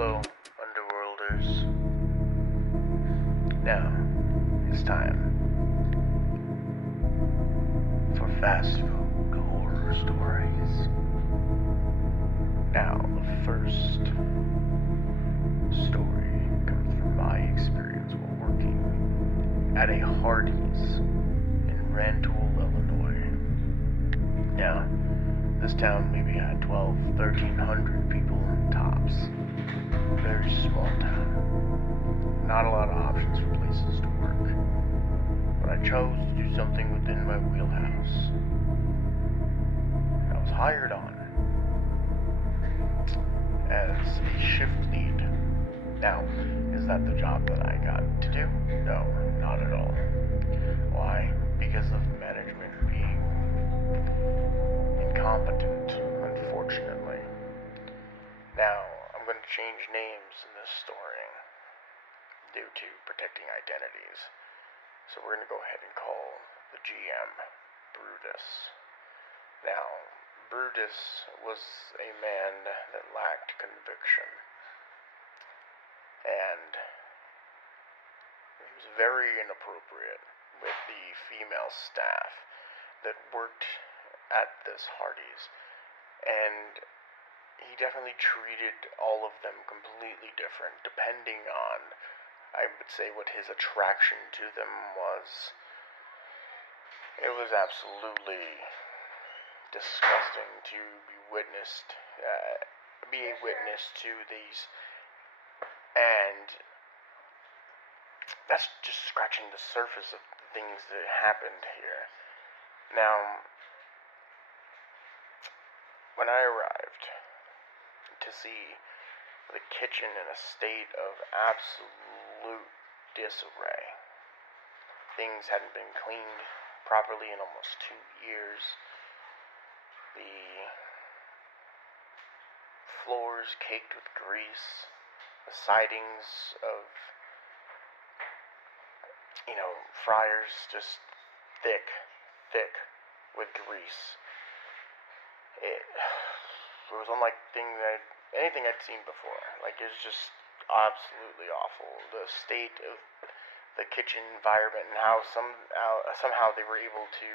Hello, Underworlders. Now, it's time for fast food horror stories. Now, the first story comes from my experience while working at a Hardee's in Rantoul, Illinois. Now, this town maybe had 1,300 people tops. Very small town. Not a lot of options for places to work. But I chose to do something within my wheelhouse. I was hired on as a shift lead. Now, is that the job that I got to do? No, not at all. Why? Because of management being incompetent, unfortunately. Now, I'm going to change names in this story due to protecting identities. So we're going to go ahead and call the GM Brutus. Now, Brutus was a man that lacked conviction. And he was very inappropriate with the female staff that worked at this Hardee's. And he definitely treated all of them completely different, depending on, I would say, what his attraction to them was. It was absolutely disgusting to be a witness to these, and that's just scratching the surface of the things that happened here. Now, when I arrived to see the kitchen in a state of absolute disarray. Things hadn't been cleaned properly in almost 2 years. The floors caked with grease. The sidings of, fryers just thick with grease. It was unlike anything I'd seen before. Like, it was just absolutely awful. The state of the kitchen environment and how somehow they were able to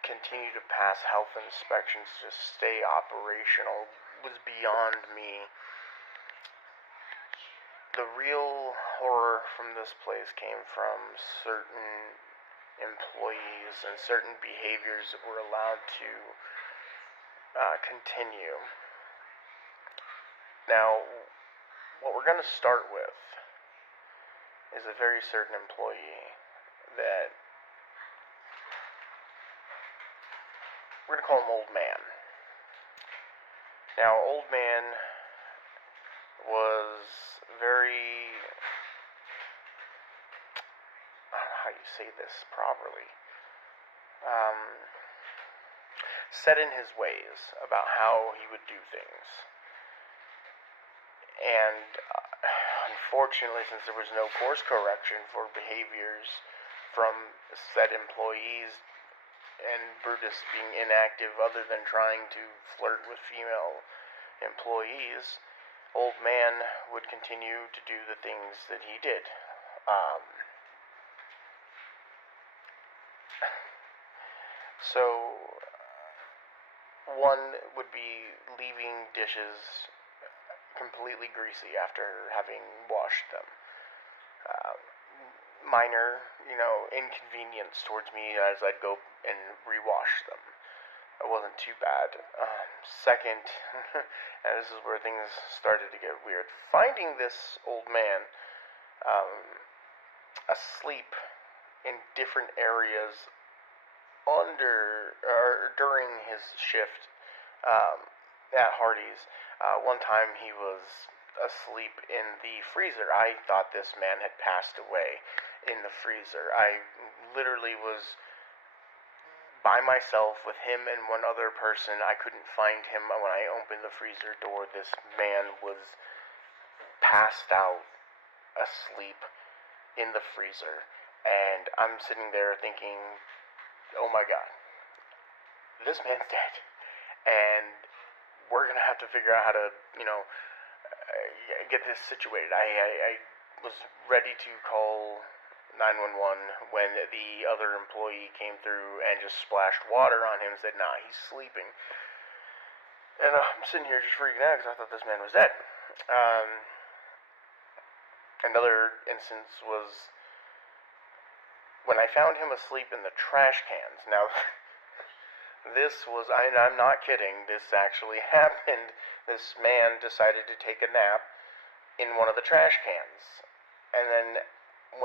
continue to pass health inspections to stay operational was beyond me. The real horror from this place came from certain employees and certain behaviors that were allowed to continue. Now, what we're going to start with is a very certain employee that we're going to call him Old Man. Now, Old Man was very, I don't know how you say this properly, set in his ways about how he would do things. And unfortunately, since there was no course correction for behaviors from said employees, and Brutus being inactive other than trying to flirt with female employees, Old Man would continue to do the things that he did. So, one would be leaving dishes completely greasy after having washed them. Minor, inconvenience towards me as I'd go and rewash them. It wasn't too bad. Second, and this is where things started to get weird, finding this old man asleep in different areas during his shift at Hardee's. One time he was asleep in the freezer. I thought this man had passed away in the freezer. I literally was by myself with him and one other person. I couldn't find him. When I opened the freezer door, this man was passed out asleep in the freezer. And I'm sitting there thinking, oh my God, this man's dead. And we're going to have to figure out how to, get this situated. I was ready to call 911 when the other employee came through and just splashed water on him and said, "Nah, he's sleeping." And I'm sitting here just freaking out because I thought this man was dead. Another instance was when I found him asleep in the trash cans. Now, this was, I'm not kidding, this actually happened. This man decided to take a nap in one of the trash cans. And then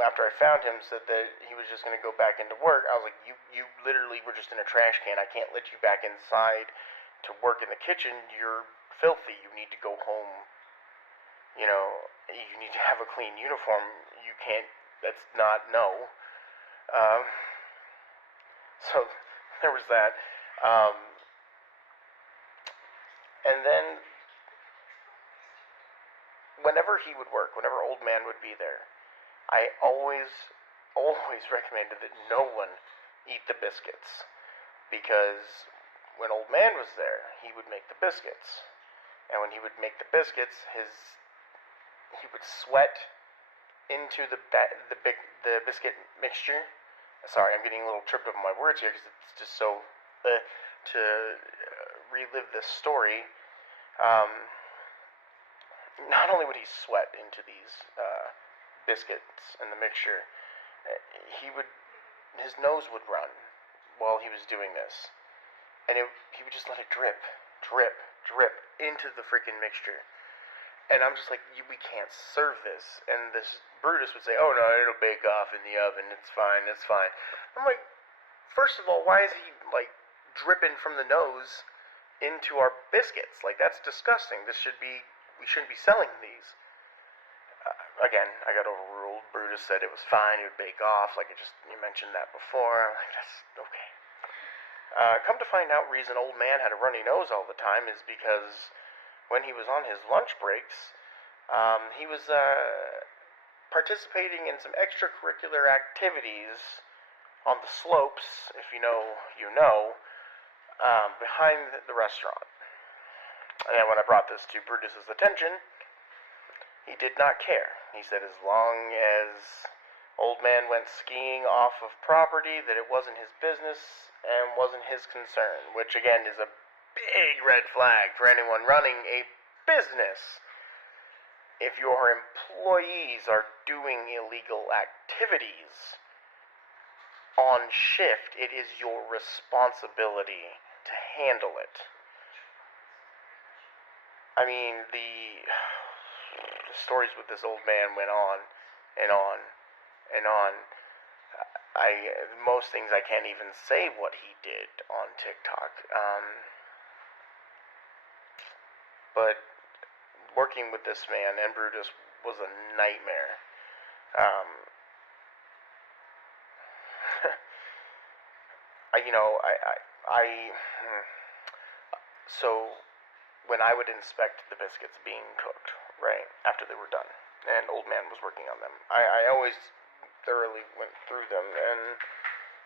after I found him, said that he was just going to go back into work. I was like, you literally were just in a trash can. I can't let you back inside to work in the kitchen. You're filthy. You need to go home. You know, you need to have a clean uniform. You can't, that's not, no. So there was that. And then whenever he would work, whenever old man would be there, I always recommended that no one eat the biscuits, because when old man was there, he would make the biscuits, and when he would make the biscuits, he would sweat into the biscuit mixture. Sorry, I'm getting a little tripped up on my words here because it's just so to relive this story. Not only would he sweat into these biscuits and the mixture, his nose would run while he was doing this, and he would just let it drip, drip, drip into the freaking mixture. And I'm just like, we can't serve this. And this Brutus would say, "Oh no, it'll bake off in the oven. It's fine, it's fine." I'm like, first of all, why is he like dripping from the nose into our biscuits? Like, that's disgusting. We shouldn't be selling these. Again, I got overruled. Brutus said it was fine. It would bake off. Like, you mentioned that before. I'm like, that's okay. Come to find out, reason old man had a runny nose all the time is because when he was on his lunch breaks, he was participating in some extracurricular activities on the slopes, if you know, behind the restaurant. And when I brought this to Brutus's attention, he did not care. He said as long as old man went skiing off of property, that it wasn't his business and wasn't his concern, which again is a big red flag for anyone running a business. If your employees are doing illegal activities on shift, it is your responsibility to handle it. I mean, the stories with this old man went on and on and on. Most things I can't even say what he did on TikTok. But working with this man and Brutus was a nightmare. So when I would inspect the biscuits being cooked, right, after they were done, and old man was working on them, I always thoroughly went through them and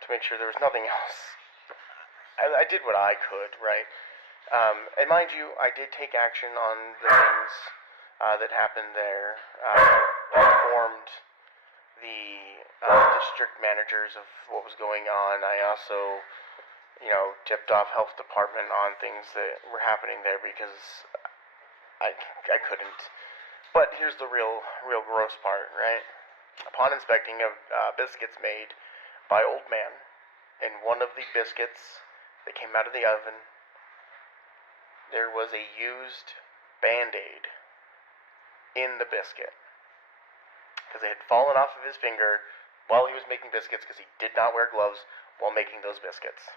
to make sure there was nothing else. I did what I could, right? And mind you, I did take action on the things that happened there. Informed the district managers of what was going on. I also, tipped off health department on things that were happening there because I couldn't. But here's the real gross part, right? Upon inspecting of biscuits made by old man, in one of the biscuits that came out of the oven, there was a used Band-Aid in the biscuit because it had fallen off of his finger while he was making biscuits because he did not wear gloves while making those biscuits.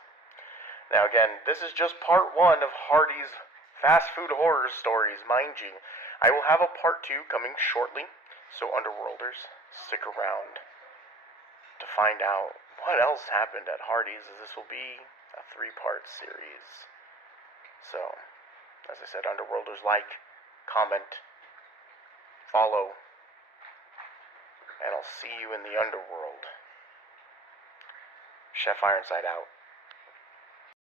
Now again, this is just part 1 of Hardee's fast food horror stories, mind you. I will have a part 2 coming shortly, so Underworlders, stick around to find out what else happened at Hardee's, as this will be a 3-part series. So, as I said, Underworlders, like, comment, follow, and I'll see you in the underworld. Chef Ironside out.